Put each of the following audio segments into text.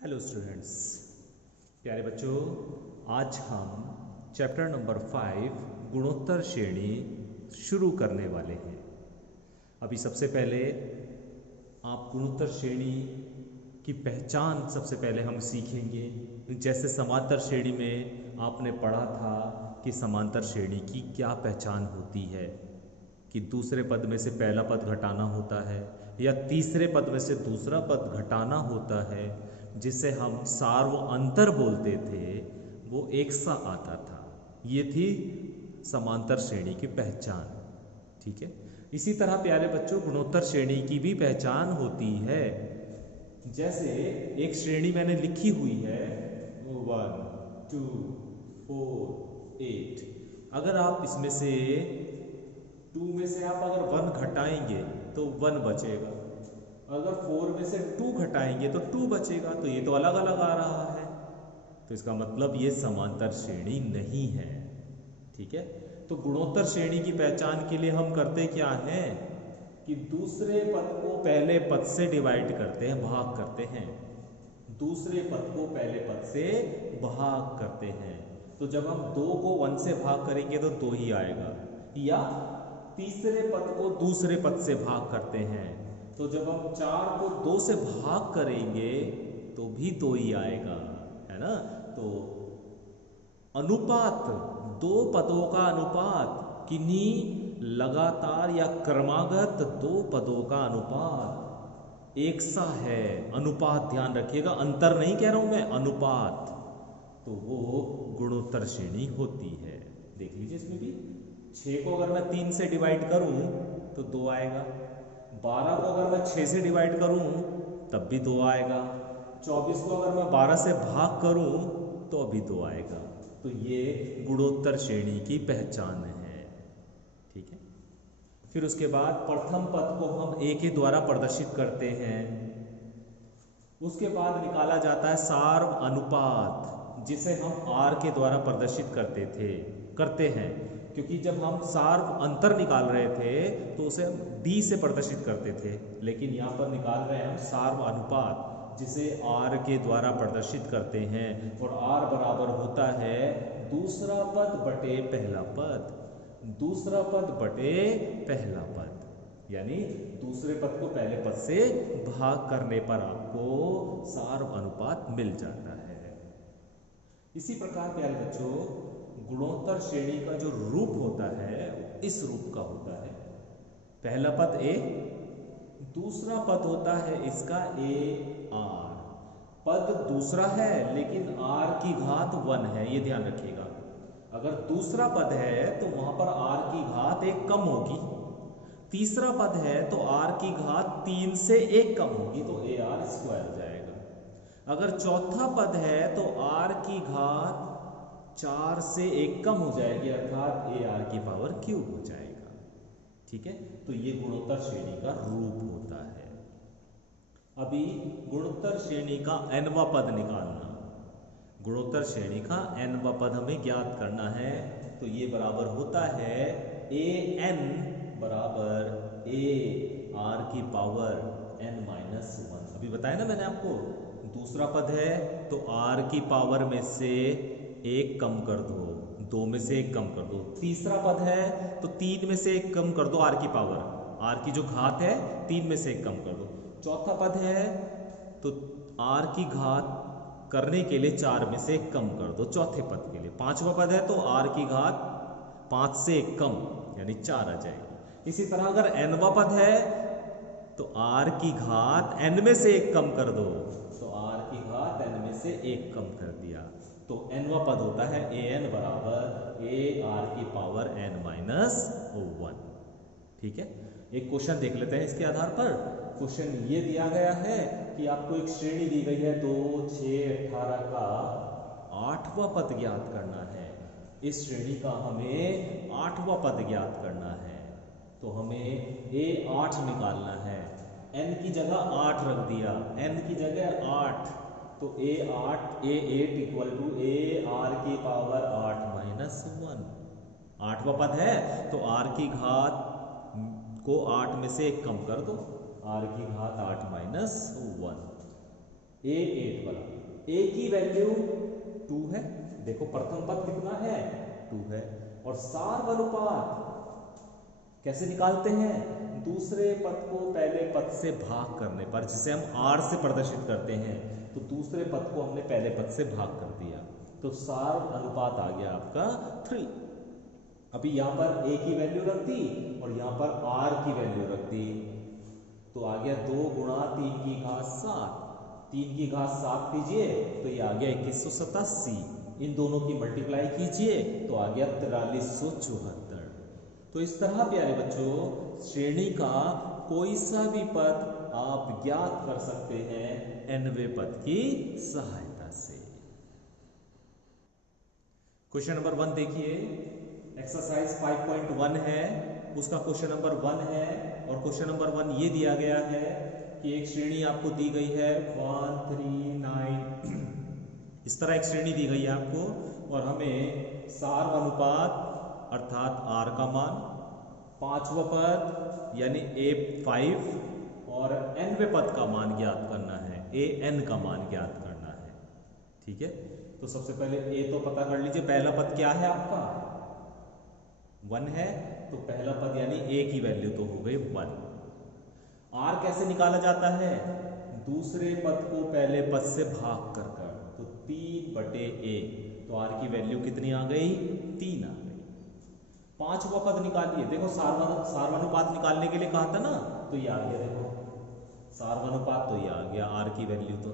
Hello students, प्यारे बच्चों। आज हम चैप्टर नंबर 5 गुणोत्तर श्रेणी शुरू करने वाले हैं। अभी सबसे पहले आप गुणोत्तर श्रेणी की पहचान सबसे पहले हम सीखेंगे। जैसे समांतर श्रेणी में आपने पढ़ा था कि समांतर श्रेणी की क्या पहचान होती है, कि दूसरे पद में से पहला पद घटाना होता है या तीसरे पद में से दूसरा पद घटाना होता है, जिसे हम सार्व अंतर बोलते थे, वो एक सा आता था। ये थी समांतर श्रेणी की पहचान। ठीक है। इसी तरह प्यारे बच्चों, गुणोत्तर श्रेणी की भी पहचान होती है। जैसे एक श्रेणी मैंने लिखी हुई है 1 2 4 8। अगर आप इसमें से 2 में से आप अगर 1 घटाएंगे तो 1 बचेगा, अगर 4 में से 2 घटाएंगे तो 2 बचेगा। तो ये तो अलग अलग आ रहा है, तो इसका मतलब ये समांतर श्रेणी नहीं है। ठीक है। तो गुणोत्तर श्रेणी की पहचान के लिए हम करते क्या हैं कि दूसरे पद को पहले पद से डिवाइड करते हैं, भाग करते हैं। दूसरे पद को पहले पद से भाग करते हैं। तो जब हम 2 को 1 से भाग करेंगे तो 2 ही आएगा, या तीसरे पद को दूसरे पद से भाग करते हैं, तो जब हम 4 को 2 से भाग करेंगे तो भी 2 ही आएगा, है ना। तो अनुपात, दो पदों का अनुपात, किन्हीं लगातार या क्रमागत दो पदों का अनुपात एक सा है। अनुपात ध्यान रखिएगा, अंतर नहीं कह रहा हूं मैं, अनुपात। तो वो गुणोत्तर श्रेणी होती है। देख लीजिए इसमें भी 6 को अगर मैं 3 से डिवाइड करूं तो 2 आएगा, 12 को अगर मैं 6 से डिवाइड करूं तब भी 2 आएगा, 24 को अगर मैं 12 से भाग करूं तो अभी 2 आएगा। तो ये गुणोत्तर श्रेणी की पहचान है। ठीक है। फिर उसके बाद प्रथम पद को हम ए के द्वारा प्रदर्शित करते हैं। उसके बाद निकाला जाता है सार्व अनुपात, जिसे हम आर के द्वारा प्रदर्शित करते हैं। क्योंकि जब हम सार्व अंतर निकाल रहे थे तो उसे हम डी से प्रदर्शित करते थे, लेकिन यहाँ पर निकाल रहे हैं हम सार्व अनुपात, जिसे आर के द्वारा प्रदर्शित करते हैं। और आर बराबर होता है दूसरा पद बटे पहला पद, दूसरा पद बटे पहला पद। यानी दूसरे पद को पहले पद से भाग करने पर आपको सार्व अनुपात मिल जाता है। इसी प्रकार प्यारे बच्चों, गुणोत्तर श्रेणी का जो रूप होता है इस रूप का होता है। पहला पद ए, दूसरा पद होता है इसका ए आर। पद दूसरा है लेकिन आर की घात 1 है, ये ध्यान रखिएगा। अगर दूसरा पद है तो वहां पर आर की घात 1 कम होगी, तीसरा पद है तो आर की घात 3 से 1 कम होगी, तो ए आर स्क्वायर हो जाएगा। अगर चौथा पद है तो आर की घात 4 से 1 कम हो जाएगी, अर्थात ए आर की पावर क्यूब हो जाएगा। ठीक है। तो ये गुणोत्तर श्रेणी का रूप होता है। अभी गुणोत्तर श्रेणी का nवां पद निकालना। गुणोत्तर श्रेणी का nवां पद हमें ज्ञात करना है। तो ये बराबर होता है ए एन बराबर ए आर की पावर n माइनस 1। अभी बताया ना मैंने आपको, दूसरा पद है तो आर की पावर में से 1 कम कर दो, 2 में से 1 कम कर दो। तीसरा पद है तो 3 में से 1 कम कर दो, आर की पावर, आर की जो घात है 3 में से 1 कम कर दो। चौथा पद है तो आर की घात करने के लिए 4 में से 1 कम कर दो चौथे पद के लिए। पांचवा पद है तो आर की घात 5 से 1 कम, यानी 4 आ जाएगी। इसी तरह अगर nवां पद है तो आर की घात n में से 1 कम कर दो, तो आर की घात n में से 1 कम कर दिया, तो nवां पद होता है ए एन बराबर ए आर की पावर n माइनस 1। ठीक है। एक क्वेश्चन देख लेते हैं इसके आधार पर। क्वेश्चन ये दिया गया है कि आपको एक श्रेणी दी गई है 2 6 18 का 8वां पद ज्ञात करना है। इस श्रेणी का हमें 8वां पद ज्ञात करना है, तो हमें ए 8 निकालना है। n की जगह 8 रख दिया, n की जगह 8, तो ए 8 इक्वल टू ए आर की पावर 8 माइनस 1। 8वां पद है तो आर की घात को 8 में से 1 कम कर दो, आर की घात 8 माइनस 1। A8 वाला। A की वैल्यू 2 है, देखो प्रथम पद कितना है 2 है। और सार्वनुपात कैसे निकालते हैं, दूसरे पद को पहले पद से भाग करने पर, जिसे हम R से प्रदर्शित करते हैं, तो दूसरे पद को हमने पहले पद से भाग कर दिया, तो सार अनुपात आ गया आपका 3। अभी यहां पर A की वैल्यू रख दी और यहां पर R की वैल्यू रख दी, तो आ गया 2 गुणा 3 की घात 7, 3 की घात 7 कीजिए तो ये आ गया 2187। इन दोनों की मल्टीप्लाई कीजिए तो आ गया 4374। तो इस तरह प्यारे बच्चों श्रेणी का कोई सा भी पद आप ज्ञात कर सकते हैं nवें पद की सहायता से। क्वेश्चन नंबर 1 देखिए, एक्सरसाइज 5.1 है, उसका क्वेश्चन नंबर 1 है। और क्वेश्चन नंबर 1 ये दिया गया है कि एक श्रेणी आपको दी गई है 1 3 9 इस तरह एक श्रेणी दी गई है आपको, और हमें सार्वनुपात अर्थात R का मान, पांचवा पद यानी A5 और nवें पद का मान ज्ञात करना है, AN का मान ज्ञात करना है। ठीक है, तो सबसे पहले A तो पता कर लीजिए, पहला पद क्या है आपका 1 है, तो पहला पद यानी A की वैल्यू तो हो गई 1। R कैसे निकाला जाता है, दूसरे पद को पहले पद से भाग कर, तो 3/A, तो R की वैल्यू कितनी आ गई 3 आ गई। पांचवा पद निकालिए, देखो सार्वनुपात निकालने के लिए कहा था ना, तो ये आ गया, देखो सार्वनुपात तो ये आ गया R की वैल्यू। तो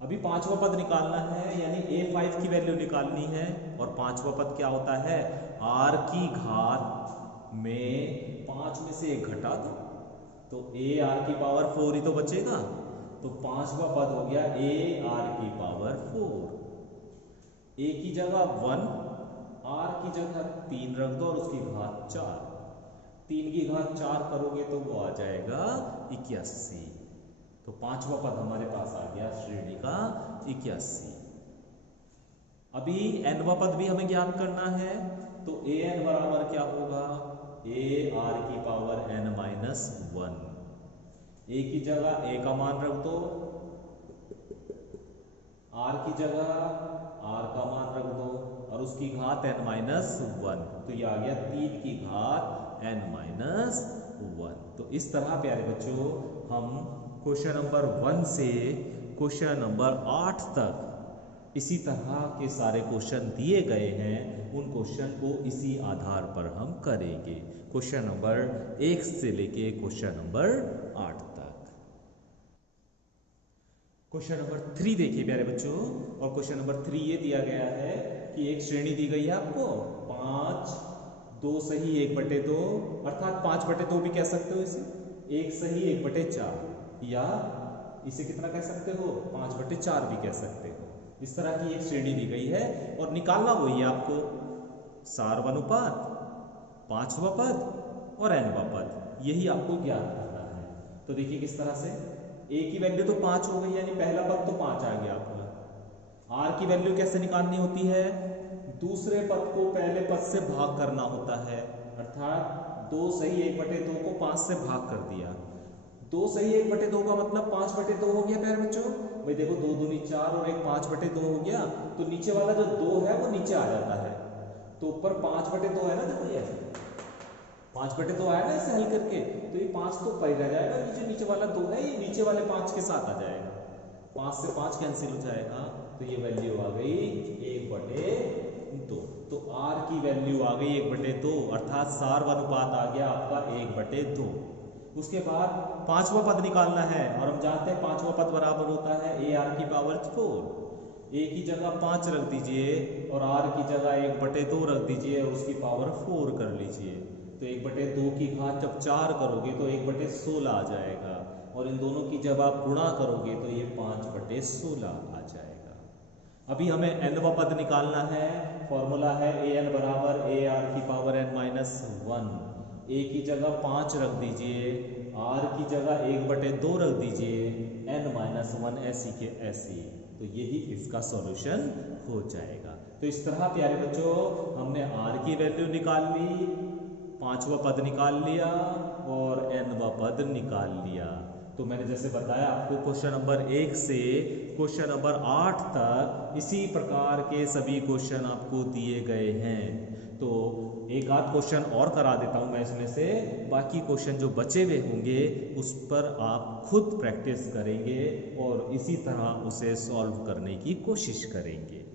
अभी पांचवा पद निकालना है, यानी A5 की वैल्यू निकालनी है, और पांचवा पद क्या होता है R की घात में 5 में से 1 घटा दो, तो A R की पावर 4 ही तो बचेगा, तो पांचवा पद हो गया A R की पावर 4। A की जगह 1, R की जगह 3 रख दो और उसकी घात 4, 3 की घात 4 करोगे तो वो आ जाएगा 81। तो पांचवा पद हमारे पास आ गया श्रेणी का 81। अभी nवा पद भी हमें ज्ञात करना है, तो an बराबर क्या होगा A R की पावर n-1। A की जगह A का मान रख दो, R की जगह R का मान रख दो और उसकी घात n-1, तो ये आ गया 3 की घात n-1। तो इस तरह प्यारे बच्चों हम क्वेश्चन नंबर 1 से क्वेश्चन नंबर 8 तक इसी तरह के सारे क्वेश्चन दिए गए हैं, उन क्वेश्चन को इसी आधार पर हम करेंगे, क्वेश्चन नंबर 1 से लेके क्वेश्चन नंबर 8 तक। क्वेश्चन नंबर 3 देखिए प्यारे बच्चों, और क्वेश्चन नंबर 3 ये दिया गया है कि एक श्रेणी दी गई है आपको 5 2 सही 1/2, अर्थात 5/2 भी कह सकते हो इसे, 1 सही 1/4, या इसे कितना कह सकते हो 5/4 भी कह सकते हो। इस तरह की एक श्रेणी दी गई है और निकालना वही है आपको सार्वनुपात, पांचवा पद और nवा पद, यही आपको ज्ञात करना है। तो देखिए किस तरह से, A की वैल्यू तो 5 हो गई, यानी पहला पद तो 5 आ गया आपका। R की वैल्यू कैसे निकालनी होती है, दूसरे पद को पहले पद से भाग करना होता है, अर्थात 2 सही 1/2 को 5 से भाग कर दिया। 2 सही 1/2 का मतलब 5/2 हो गया प्यारे बच्चों, भाई देखो 2 दूनी 4 और 1 5/2 हो गया, तो नीचे वाला जो 2 है वो नीचे आ जाता है, तो ऊपर 5/2 है ना, देखो ये 5/2 आया ना इसे हल करके, तो ये 5 तो परे रह जाएगा, नीचे वाला 2 है ये नीचे वाले 5 के साथ आ जाएगा, 5 से 5 कैंसिल हो जाएगा, तो ये वैल्यू आ गई 1/2। तो R की वैल्यू आ गई 1/2, अर्थात सार्वनुपात आ गया आपका 1/2। उसके बाद पांचवा पद निकालना है, और हम जानते हैं पांचवा पद बराबर होता है A R की पावर 4। A की जगह 5 रख दीजिए और R की जगह 1/2 रख दीजिए और उसकी पावर 4 कर लीजिए, तो 1/2 की घात जब 4 करोगे तो 1/16 आ जाएगा, और इन दोनों की जब आप गुणा करोगे तो ये 5/16 आ जाएगा। अभी हमें nवा पद निकालना है, फॉर्मूला है AN बराबर A R की पावर n-1। A की जगह 5 रख दीजिए, R की जगह 1/2 रख दीजिए, n-1 ऐसी के ऐसी, तो यही इसका सॉल्यूशन हो जाएगा। तो इस तरह प्यारे बच्चों हमने R की वैल्यू निकाल ली, पांचवा पद निकाल लिया और nवा पद निकाल लिया। तो मैंने जैसे बताया आपको क्वेश्चन नंबर 1 से क्वेश्चन नंबर 8 तक इसी प्रकार के सभी क्वेश्चन आपको दिए गए हैं। तो एक आध क्वेश्चन और करा देता हूं मैं इसमें से, बाकी क्वेश्चन जो बचे हुए होंगे उस पर आप खुद प्रैक्टिस करेंगे और इसी तरह उसे सॉल्व करने की कोशिश करेंगे।